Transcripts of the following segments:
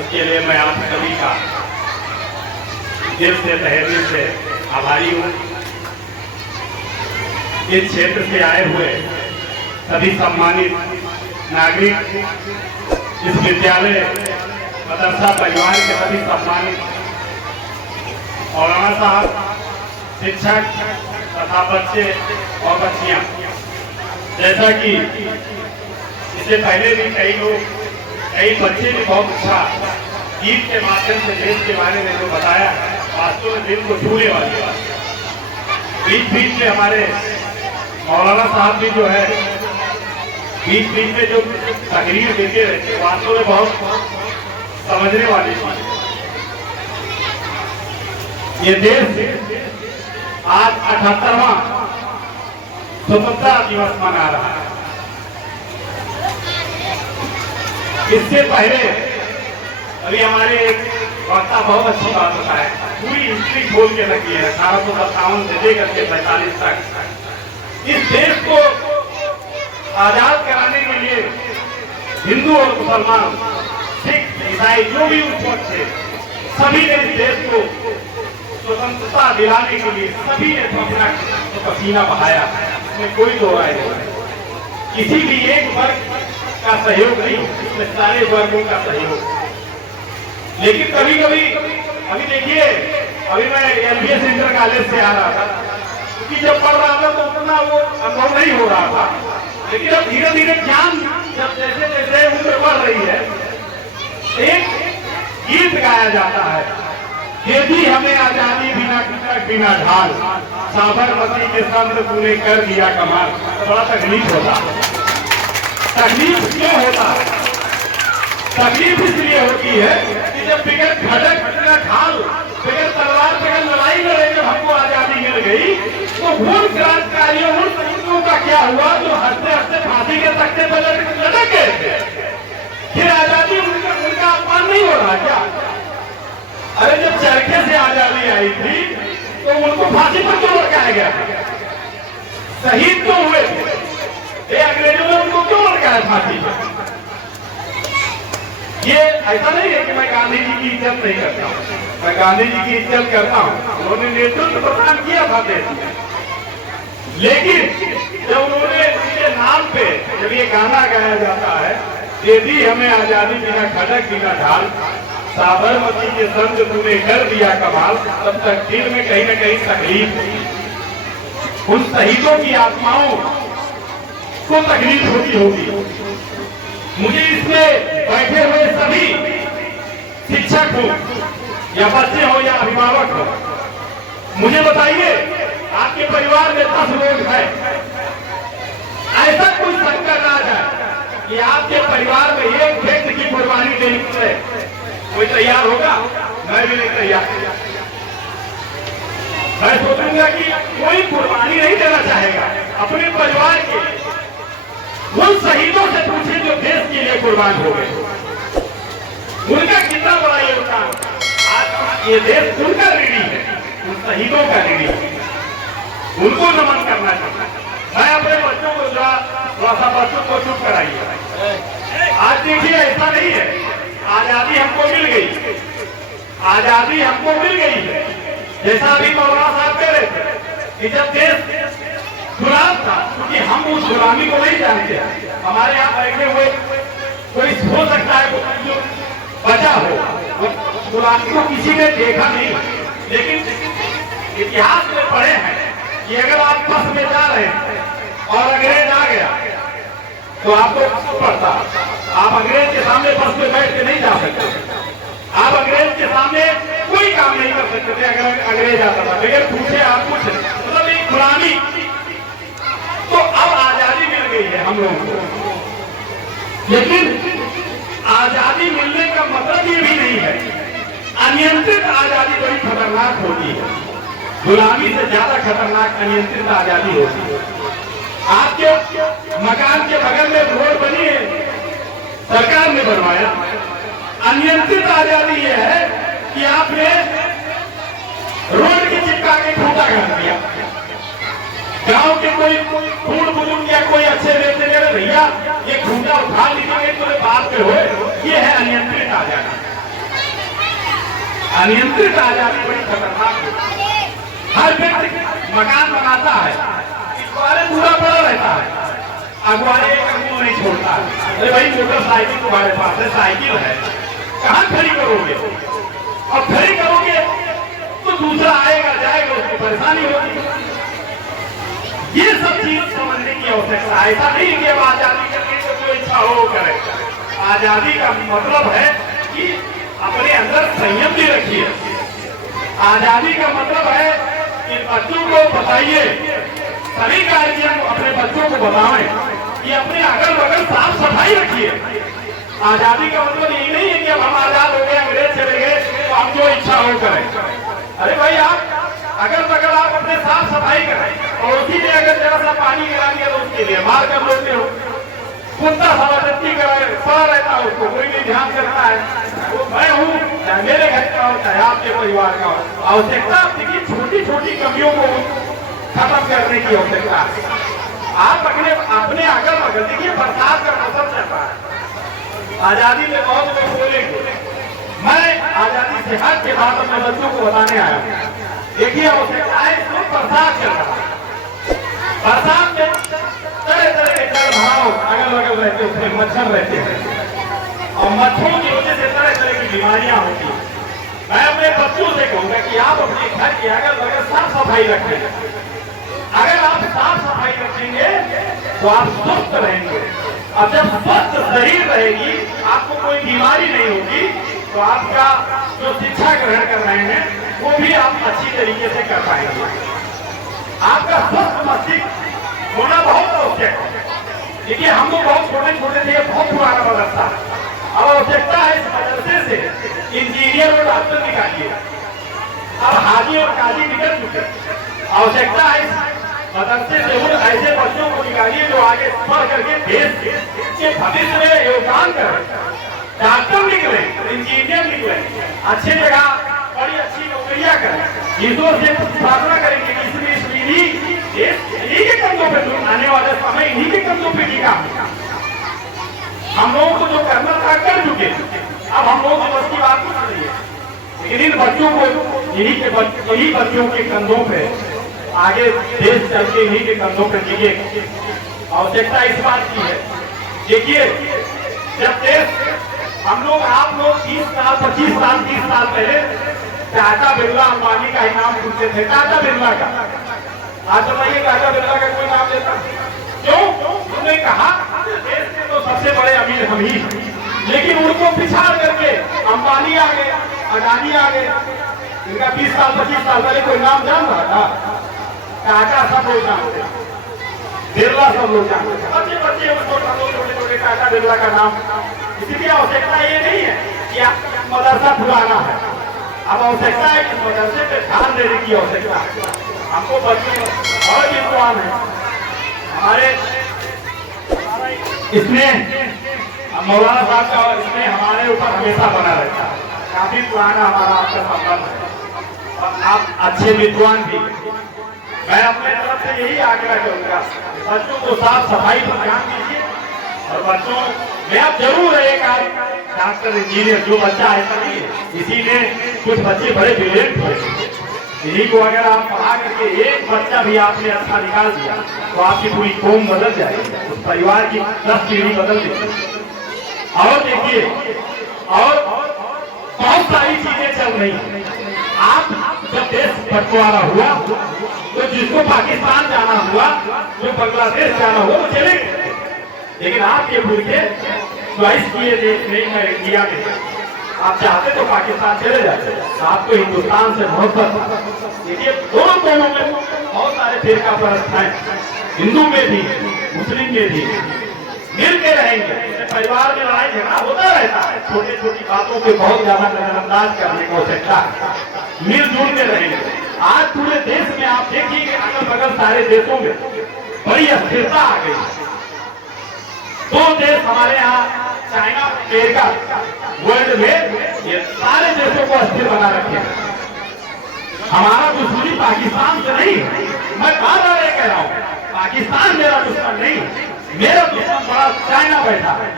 इसके लिए मैं आप सभी का दिल से तहे दिल से आभारी हूँ। इस क्षेत्र से आए हुए सभी सम्मानित नागरिक, इस विद्यालय मदरसा परिवार के सभी सम्मानित मौलाना साहब, शिक्षक तथा बच्चे और बच्चियां, जैसा कि इससे पहले भी कई बच्चे भी बहुत अच्छा गीत के माध्यम से देश के बारे में जो बताया, वास्तव में दिल को छूने वाली बात। बीच बीच में हमारे मौलाना साहब भी जो है बीच बीच में जो तकरीर देते रहते, वास्तव में बहुत समझने वाली बात। ये देश आज 78वां स्वतंत्रता दिवस मना रहा है। इससे पहले अभी हमारे एक वक्ता बहुत अच्छी बात बताए, पूरी हिस्ट्री खोल के रखी है 1857 से लेकर के 45 तक। इस देश को आजाद कराने के लिए हिंदू और मुसलमान, सिख, ईसाई जो भी उस वक्त थे, सभी ने इस देश को स्वतंत्रता दिलाने के लिए सभी ने अपना पसीना बहाया। इसमें कोई दो राय नहीं, किसी भी एक वर्ग का सहयोग नहीं, इसमें सारे वर्गों का सहयोग। लेकिन कभी कभी अभी देखिए, अभी मैं एलबीएस इंटर कॉलेज से आ रहा था, क्योंकि जब पढ़ रहा था तो उतना वो अनुभव नहीं हो रहा था, लेकिन अब धीरे धीरे ज्ञान जब जैसे जैसे उम्र बढ़ रही है, एक गीत गाया जाता है, ये भी हमें आजादी बिना टिकट बिना ढाल, साबरमती के संग तूने कर दिया कमाल। थोड़ा तकलीफ होता है। तकलीफ क्यों होता है? तकलीफ इसलिए होती है कि जब बिगड़ खड़क बिना ढाल, बिगड़ तलवार, बिगड़ लड़ाई लड़े जब हमको आजादी मिल गई, तो उन क्रांतिकारियों, उन सैनिकों का क्या हुआ जो हंसते हंसते फांसी के तख्ते पर लटक गए थे? फिर आजादी उनका अपमान नहीं हो रहा क्या? अरे जब चरखे से आजादी आई थी तो उनको फांसी पर क्यों लटकाया गया था? शहीद क्यों हुए थे? ये अंग्रेजों ने उनको क्यों लटकाया फांसी पर? ये ऐसा नहीं है कि मैं गांधी जी की इज्जत नहीं करता हूँ, मैं गांधी जी की इज्जत करता हूँ। उन्होंने नेतृत्व प्रदान किया था देश में, लेकिन जब उन्होंने उनके नाम पे जब ये गाना गाया जाता है, दे दी हमें आजादी बिना खड़क बिना ढाल, साबरमती के संग तूने कर दिया कमाल, तब तक दिल में कहीं न कहीं तकलीफ, उन शहीदों की आत्माओं को तकलीफ होती होगी। मुझे इसमें बैठे हुए सभी शिक्षक हो या बच्चे हो या अभिभावक हो, मुझे बताइए, आपके परिवार में 10 लोग हैं, ऐसा कोई संकट आ जाए कि आपके परिवार में एक व्यक्ति की कुर्बानी देनी पड़े, कोई तैयार होगा? मैं भी नहीं तैयार। मैं सोचूंगा कि कोई कुर्बानी नहीं देना चाहेगा अपने परिवार के। उन शहीदों से पूछे जो देश के लिए कुर्बान हो गए, उनका कितना बड़ा योगदान। आज ये देश उनका ऋणी है, उन शहीदों का ऋणी है, उनको नमन करना चाहिए। मैं अपने बच्चों को थोड़ा सा बच्चों को चुप कराइए। आज देखिए, ऐसा नहीं है, आजादी हमको मिल गई, आजादी हमको मिल गई है। जैसा अभी मौलाना साहब कह रहे थे कि जब देश गुलाम था, क्योंकि हम उस गुलामी को नहीं जानते। हमारे यहाँ बैठे हुए कोई हो सकता है जो बचा हो, गुलामी को किसी ने देखा नहीं, लेकिन इतिहास में पढ़े हैं कि अगर आप बस में जा रहे हैं और अंग्रेज आ गया तो आपको पड़ता, आप अंग्रेज के सामने बस में बैठ के नहीं जा सकते, आप अंग्रेज के सामने कोई काम नहीं कर सकते थे। अगर अंग्रेज आता था बगैर पूछे आप कुछ, मतलब एक गुलामी। तो अब आजादी मिल गई है हम लोगों को, लेकिन आजादी मिलने का मतलब ये भी नहीं है, अनियंत्रित आजादी बड़ी खतरनाक होती है। गुलामी से ज्यादा खतरनाक अनियंत्रित आजादी होती है। आपके मकान के बगल में रोड बनी है, सरकार ने बनवाया। अनियंत्रित आजादी यह है कि आपने रोड के चिपका के खूंटा कर दिया। गांव के कोई बूढ़ बुजुर्ग या कोई अच्छे नेता कह भैया ये खूंटा उठा लीजिए, तो बात पे हो, ये है अनियंत्रित आजादी। अनियंत्रित आजादी बड़ी खतरनाक है। हर व्यक्ति मकान बनाता है, अखबारे पूरा पड़ा रहता है, अखबारे का मुंह नहीं छोड़ता। अरे भाई मोटरसाइकिल तुम्हारे पास है, साइकिल है, कहाँ खड़ी करोगे? और खड़ी करोगे तो दूसरा आएगा जाएगा, उसको परेशानी होगी। ये सब चीज समझने की आवश्यकता है। ऐसा नहीं कि अब आजादी करने को जो इच्छा हो करे। आजादी का मतलब है कि अपने अंदर संयम भी रखिए। आजादी का मतलब है कि बच्चों को बताइए, सभी गार्जियन अपने बच्चों को बताएं कि अपने अगल बगल साफ सफाई रखिए। आजादी का मतलब यही नहीं है कि अब हम आजाद हो गए, अंग्रेज चले गए तो हम जो इच्छा हो करें। अरे भाई आप अगल बगल आप अपने साफ सफाई करें, और उसी में अगर जरा सा पानी गिरा दिया तो उसके लिए मार कर लोटे हो, कुत्ता जबरदस्ती कराए पड़ा रहता है, उसको कोई नहीं ध्यान करता है। वो मैं हूँ, चाहे मेरे घर का हो, चाहे आपके परिवार का हो। आवश्यकता देखिए छोटी छोटी कमियों को खत्म करने की आवश्यकता है। आप अपने अगल बगल देखिए, बरसात का मौसम चल रहा है, आजादी में बहुत लोग बोलेंगे। मैं आजादी से हट के बात अपने बच्चों को बताने आया हूँ। देखिए आवश्यकता है, तो बरसात चल रहा है, बरसात में तरह तरह के जल भराव अगल बगल रहते हैं, उसमें मच्छर रहते हैं, और मच्छरों की वजह से तरह तरह की बीमारियां होती हैं। मैं अपने बच्चों से कहूंगा कि आप अपने घर के अगल बगल साफ सफाई रखें। अगर आप साफ सफाई रखेंगे तो आप स्वस्थ रहेंगे, और जब स्वस्थ शरीर रहेगी, आपको कोई बीमारी नहीं होगी, तो आपका जो शिक्षा ग्रहण कर रहे हैं वो भी आप अच्छी तरीके से कर पाएंगे। आपका स्वस्थ मस्तिष्क होना बहुत आवश्यक है। देखिए हम लोग बहुत छोटे छोटे थे, बहुत पुराना मदरसा, अब आवश्यकता है इस मदरसे से इंजीनियर और डॉक्टर निकालिए। अब हाजी और काजी निकल चुके, आवश्यकता है इस मदरसे से उन ऐसे बच्चों को निकालिए जो आगे पढ़ करके देश के भविष्य में योगदान करें। डॉक्टर निकले, इंजीनियर निकले, अच्छी जगह बड़ी अच्छी नौकरियां करें। ईश्वर से प्रार्थना करेंगे कि इसमें इस पीढ़ी इन्हीं के कंधों पे, आने वाले समय इन्हीं के कंधों पे टिका। हम लोगों को जो करना था कर चुके, अब हम लोग बस की बात कर रही है, लेकिन इन बच्चों को यही बच्चों के कंधों पे आगे देश चल के इन्हीं के कंधों पे टिके। आवश्यकता इस बात की है। देखिए जब देश हम लोग आप लोग 30 साल 25 साल 30 साल पहले टाटा बिरला अंबानी का ही नाम सुनते थे, टाटा बिरला का। आज बताइए टाटा बिरला का कोई नाम लेता? क्यों? उन्होंने कहा देश के तो सबसे बड़े अमीर हम ही, लेकिन उनको पिछाड़ करके अंबानी आ गए, अडानी आ गए। इनका 20 साल 25 साल पहले कोई नाम जान रहा था? टाटा सब लोग जानते, बिरला सब लोग जानते, बच्चे बच्चे छोटे छोटे टाटा बिरला का नाम। इसलिए आवश्यकता ये नहीं है कि मदरसा पुराना है, अब आवश्यकता है कि मदरसे पे ध्यान देने की आवश्यकता है। हमको बच्चे और विद्वान है हमारे, इसमें मौलाना साहब का इसमें हमारे ऊपर हमेशा बना रहता है। काफी पुराना हमारा आपका संबंध है, और आप अच्छे विद्वान भी। मैं अपने तरफ से यही आग्रह करूंगा, बच्चों को साफ सफाई पर ध्यान दीजिए, और बच्चों में आप जरूर एक डॉक्टर इंजीनियर जो बच्चा है तभी, इसी में कुछ बच्चे बड़े ब्रिलियंट हुए। इन्हीं को अगर आप पढ़ा करके एक बच्चा भी आपने अच्छा निकाल दिया तो आपकी पूरी कौम बदल जाएगी, उस परिवार की 10 पीढ़ी बदल जाएगी। और देखिए और बहुत सारी चीजें चल रही हैं। आप जब देश बंटवारा हुआ तो जिसको पाकिस्तान जाना हुआ, जो बांग्लादेश जाना हुआ, वो चले गए, लेकिन आप ये भूल के च्वाइस किए इंडिया में। आप चाहते तो पाकिस्तान चले जाते, आपको हिंदुस्तान से मोहब्बत। देखिए दोनों में बहुत सारे फिरका परस्त हैं, हिंदू में भी मुस्लिम में भी, मिल के रहेंगे। परिवार में लड़ाई झगड़ा होता रहता है, छोटी छोटी बातों पे बहुत ज्यादा नजरअंदाज करने को आवश्यकता है, मिलजुल के रहेंगे। आज पूरे देश में आप देखिए कि अगल बगल सारे देशों में बड़ी अस्थिरता आ गई। 2 देश हमारे यहाँ, चाइना अमेरिका, वर्ल्ड में ये सारे देशों को अस्थिर बना रखे हैं। हमारा दुश्मनी पाकिस्तान से नहीं, मैं बार बार कह रहा हूँ, पाकिस्तान मेरा दुश्मन नहीं, मेरा दुश्मन बड़ा चाइना बैठा है,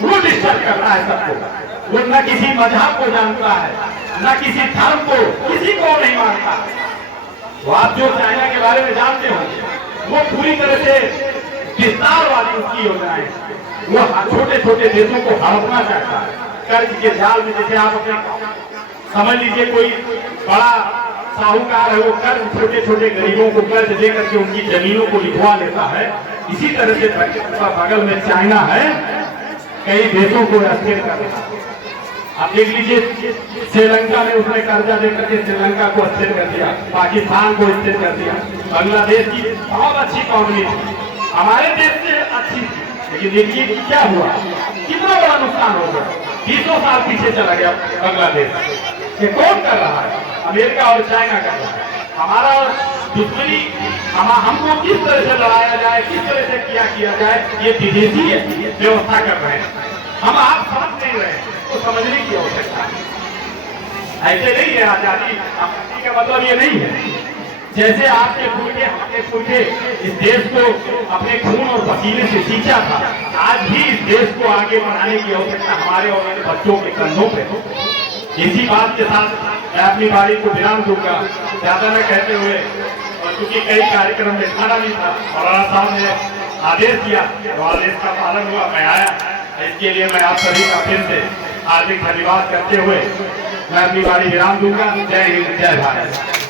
वो डिस्टर्ब कर रहा है सबको। वो न किसी मजहब को जानता है, न किसी धर्म को, किसी को नहीं मानता। तो आप जो चाइना के बारे में जानते हो, वो पूरी तरह से विस्तार वाली उसकी योजनाएं, वो छोटे छोटे देशों को हड़पना चाहता है कर्ज के जाल में। जैसे आप अपने समझ लीजिए कोई बड़ा साहूकार है, वो कर्ज छोटे छोटे गरीबों को कर्ज देकर के उनकी जमीनों को लिखवा लेता है। इसी तरह से बगल में चाइना है, कई देशों को अस्थिर कर देता है। आप देख लीजिए श्रीलंका में उसने कर्जा देकर के श्रीलंका को अस्थिर कर दिया, पाकिस्तान को स्थिर कर दिया। बांग्लादेश की बहुत अच्छी इकॉनमी थी, हमारे देश से अच्छी थी, लेकिन देखिए कि क्या हुआ, कितना बड़ा नुकसान हो गया। 20 साल पीछे चला गया बांग्लादेश। ये कौन कर रहा है? अमेरिका और चाइना कर रहा है। हमारा दुश्मनी हमको किस तरह से लड़ाया जाए, किस तरह से किया जाए, ये विदेशी व्यवस्था कर रहे हैं। हम आप समझ नहीं रहे, तो समझने की आवश्यकता है। ऐसे नहीं है आजादी का मतलब ये नहीं है। जैसे आपके पुरखे हमारे पुरखे इस देश को अपने खून और पसीने से सींचा था, आज भी इस देश को आगे बढ़ाने की आवश्यकता हमारे और मेरे बच्चों के कंधों पे। इसी बात के साथ मैं अपनी बारी को विराम दूंगा, ज्यादा न कहते हुए, और क्योंकि कई कार्यक्रम में खाना भी था और साहब ने आदेश दिया, तो आदेश का पालन हुआ, मैं आया। इसके लिए मैं आप सभी का फिर से हार्दिक धन्यवाद करते हुए मैं अपनी बारी विराम दूंगा। जय हिंद, जय भारत।